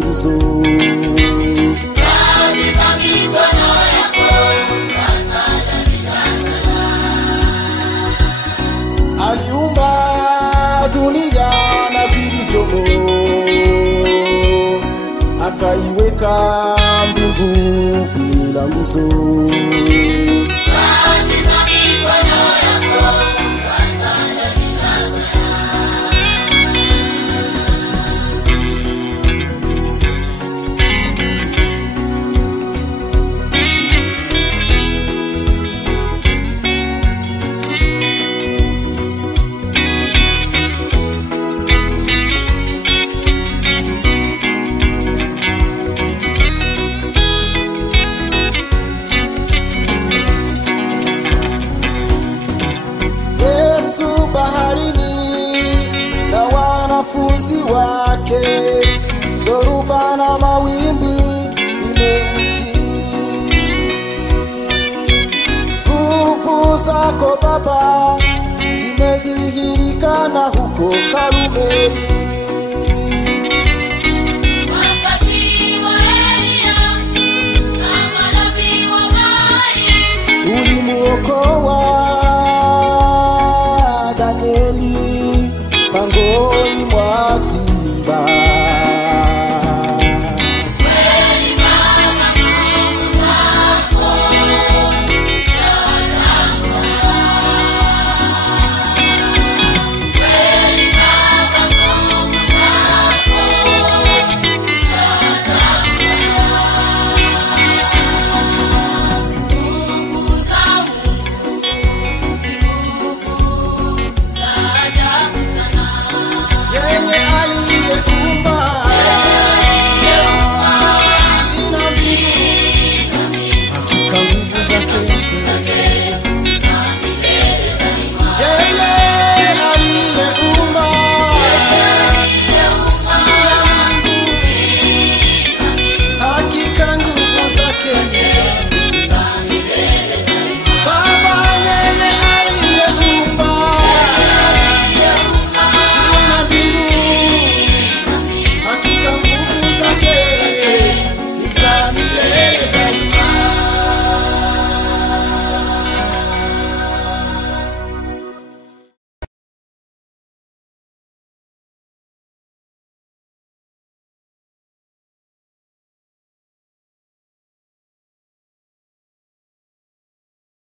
nguzo. Kazi za mikono yako zastaajabisha sana. Aliumba dunia na vilivyomo, akaiweka mbingu bila nguzo. Kazi za mikono yako zastaajabisha sana. Yesu baharini na wanafunzi wake, zoruba na mawimbi vimemtii. Nguvu zako Baba zimedhihirika huko Karumeli. Wakati wa Elia na manabii wa Baali, Ulimuokoa Danieli pangoni mwa simba. kweli Baba, nguvu zako zajaza. Kweli Baba, nguvu zako zajaza. Nguvu za Mungu ni nguvu za ajabu sana. Yeye aliyeumba jina mbingu, hakika nguvu zake